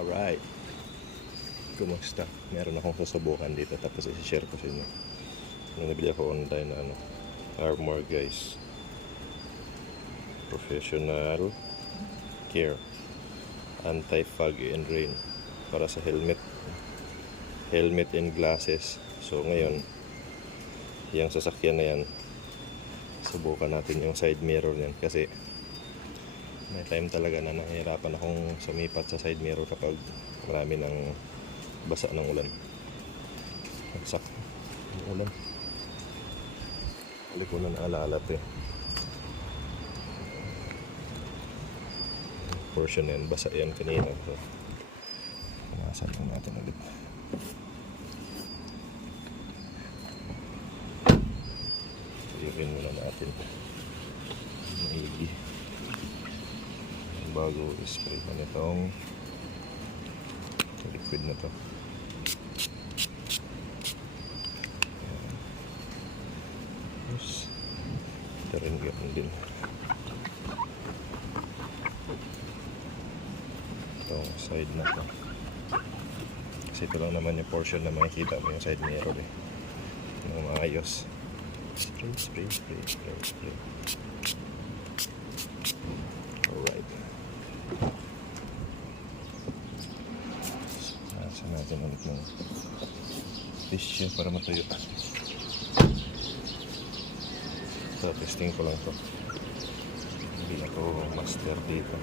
Alright, kumusta? Meron akong susubukan dito tapos isi-share ko sa inyo. Yung nabili ako online na Armor guys. Professional Care Anti-fog and rain para sa helmet and glasses. So ngayon, yung sasakyan na yan, subukan natin yung side mirror niyan kasi may time talaga na nahihirapan akong sumipat sa side mirror kapag marami ng basa ng ulan. Bagsak ng ulan. Hindi ko na naalalat eh. Portion na yan, basa yan kanina. So, pumasan lang natin ulit. Tuyukin muna natin. Maigi. Bago spray pa nitong liquid na to. Tapos ito rin ganoon din itong side na to kasi ito lang naman yung portion na makikita mo yung side mirror eh yung maayos. Spray. Alright, nasa natin ulit ng tissue para matuyo. So, testing ko lang to. Hindi ako master dito.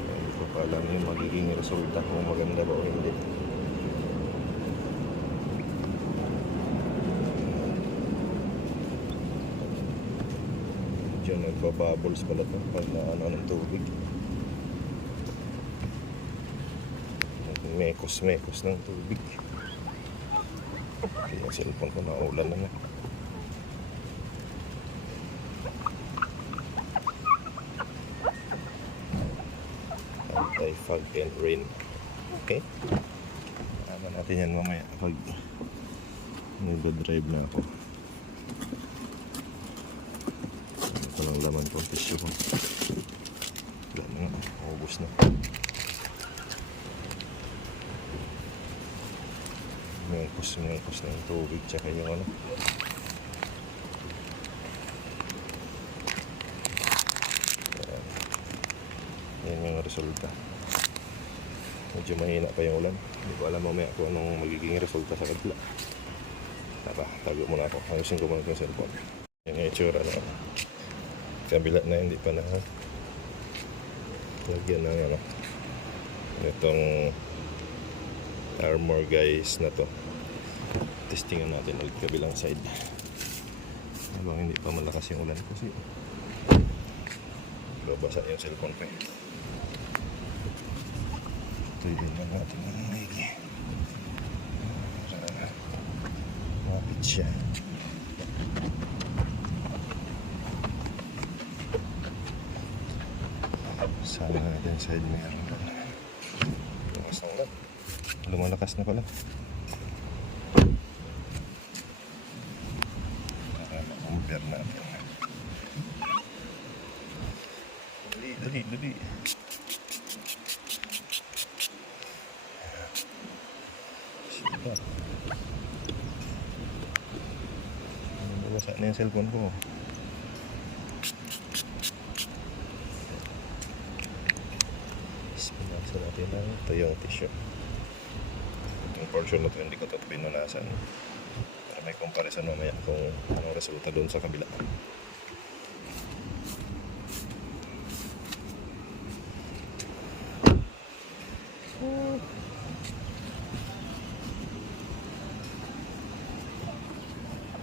Hindi ko pa alam yung magiging resulta kung maganda ba o hindi. Medyo nagpa-bubbles pala to pag naano ng tubig. Mekos ng tubig. Kaya yung cellphone ko naulan na. Anti-fog and rain. Okay? Tama natin yan mamaya pag nag-drive na ako. Ito lang laman kong tissue ko. Wala na nga. Ubus na. Mekos ng tubig tsaka yung ano. Yan yung resulta. Medyo mahina pa yung ulan. Hindi ko alam mamaya kung anong magiging resulta sa kabila. Tara, tago muna ako. Ayusin ko muna yung cellphone. Yan yung itsura na kabila na hindi pa na lagyan ng ano itong Armor guys na to. Testingan natin ulit kabilang side habang hindi pa malakas yung ulan kasi basa yung cellphone ko. Tuyuin lang natin ang maigi para mapit siya. Sama natin side mirror. Lumakas na ulan. Lumalakas na pala. Para ma-compare natin. Dali. Sipa. Bumasa na yung cellphone ko. Pinasa natin lang. Ito yung tissue. Yung portion na ito hindi ko ito pinunasan. Para may comparison mamaya kung anong resulta doon sa kabila.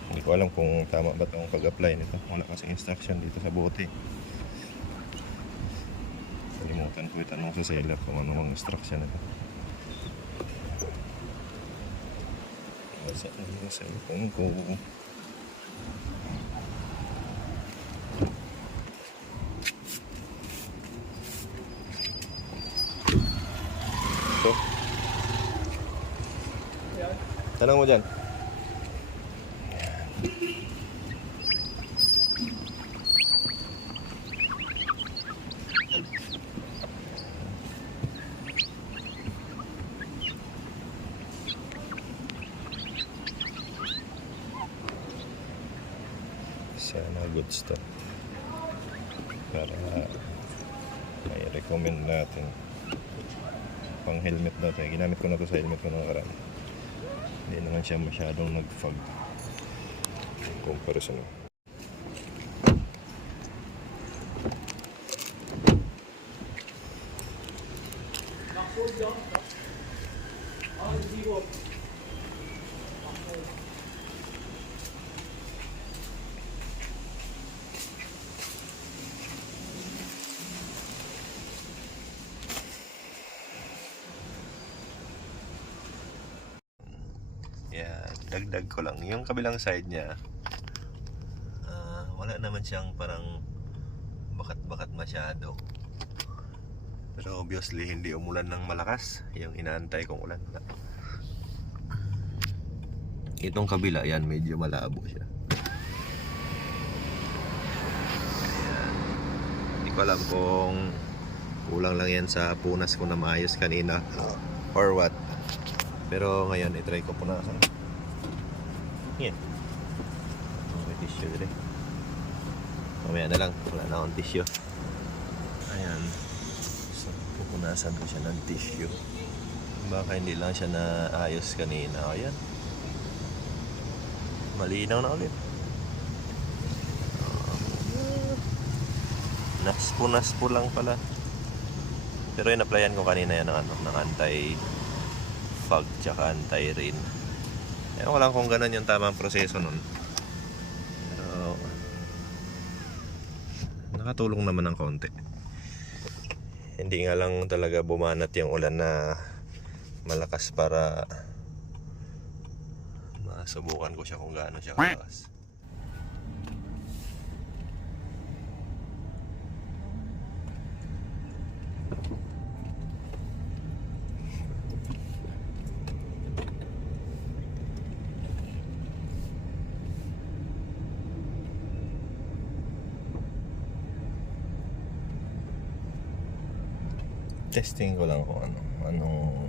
Hindi ko alam kung tama ba itong pag-apply nito. Wala kasi instruction dito sa bote. Kalimutan ko itanong sa seller kung anong instruction nito. Saan yung cellphone ko? So, tanong mo dyan. goods to. Para may recommend natin. Pang helmet natin. Ginamit ko na to sa helmet ko ng nakaraan. Hindi naman siya masyadong nag-fog. Comparison. Yeah, dagdag ko lang. Yung kabilang side niya, wala naman siyang parang bakat-bakat masyado. Pero obviously hindi umulan ng malakas. Yung inaantay kong ulan na. Itong kabila, yan medyo malabo siya. Ayan. Hindi ko alam kung kulang lang yan sa punas ko na maayos kanina or what. Pero ngayon, itry ko punasan. Yan. May tissue dito. Mamaya na lang. Wala na akong tissue. Ayan. So, pupunasan ko siya ng tissue. Baka hindi lang siya naayos kanina. Ayan. Malinaw na ulit. Naspo lang pala. Pero in-applyan ko kanina yan ng anti-fog tsaka anti-rain. Ewan ko lang kung ganun yung tamang proseso nun. Pero nakatulong naman ng konti. Hindi nga lang talaga bumanat yung ulan na malakas para masubukan ko siya kung gaano siya kalakas. Testing ko lang kung anong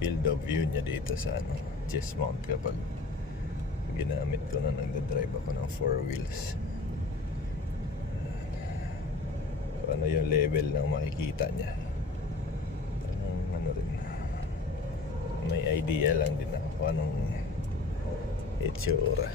field of view niya dito sa chest mount kapag ginamit ko na nagdadrive ako ng 4 wheels. So, ano yung level ng makikita niya. Rin, may idea lang din ako kung anong itsura.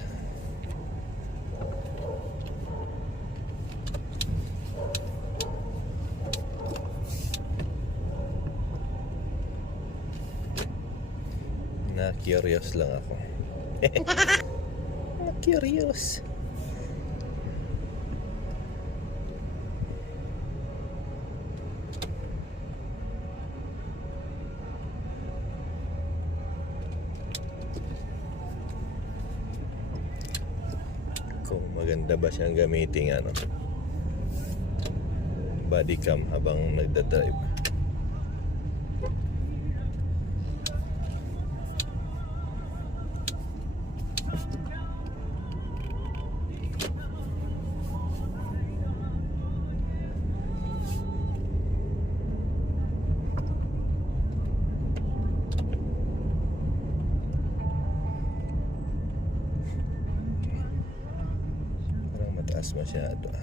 Na-curious lang ako. Na-curious. Kung maganda ba siyang gamitin body cam habang nagdadrive. Mataas masyado.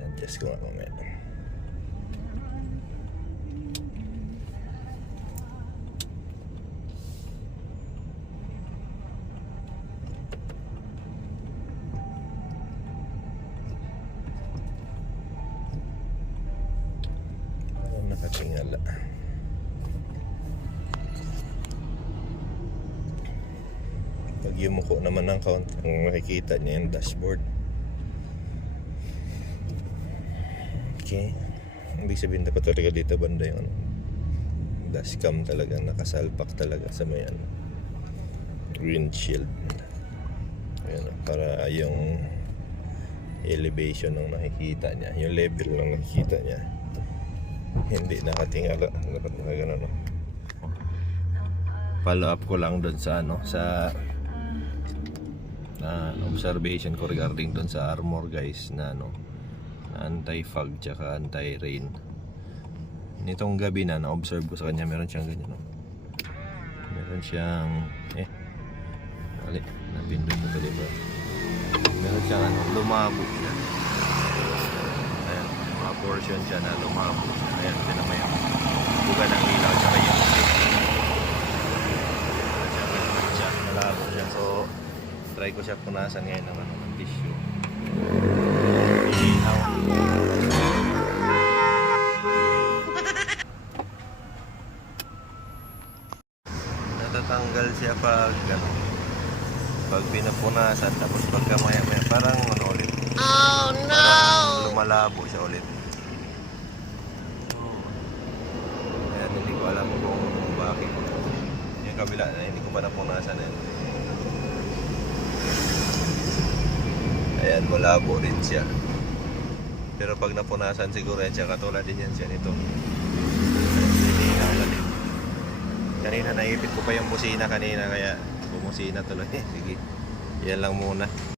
Adjust ko nga mamaya. Parang nakatingala. Pag yumuko naman ng count, kung makikita niya yung dashboard. Okay. Ibig sabihin dapat talaga dito banda yung dashcam talaga, nakasalpak talaga sa may windshield. Ayan, para yung elevation ng nakikita niya, yung level ng nakikita niya, hindi nakatingala. Dapat nakagano. Follow up ko lang doon sa sa observation ko regarding doon sa armor guys na anti-fog tsaka anti-rain. Nitong gabi na-observe ko sa kanya, meron siyang ganyan meron siyang napindot ko diba? Meron siyang ano, lumabo siya. Ayan, mga portion siya na lumabo siya. Ayan, tinamay ang buga ng ilaw tsaka yung siya, malabo siya. So, try ko siya punasan ngayon ng, ano, ng tissue. Ilaw. Natatanggal siya pag ano, pag pinapunasan, tapos pagka maya maya parang ano ulit, Oh no! parang lumalabo siya ulit. Kaya hindi ko alam kung bakit. Yung kabila na hindi ko pa napunasan yan. Ayan, malabo rin siya. Pero pag napunasan siguro yan siya, katulad din yan siya nito. Lilinaw na din. Kanina naipit ko pa yung busina kanina, kaya bumusina tuloy. Sige, yan lang muna.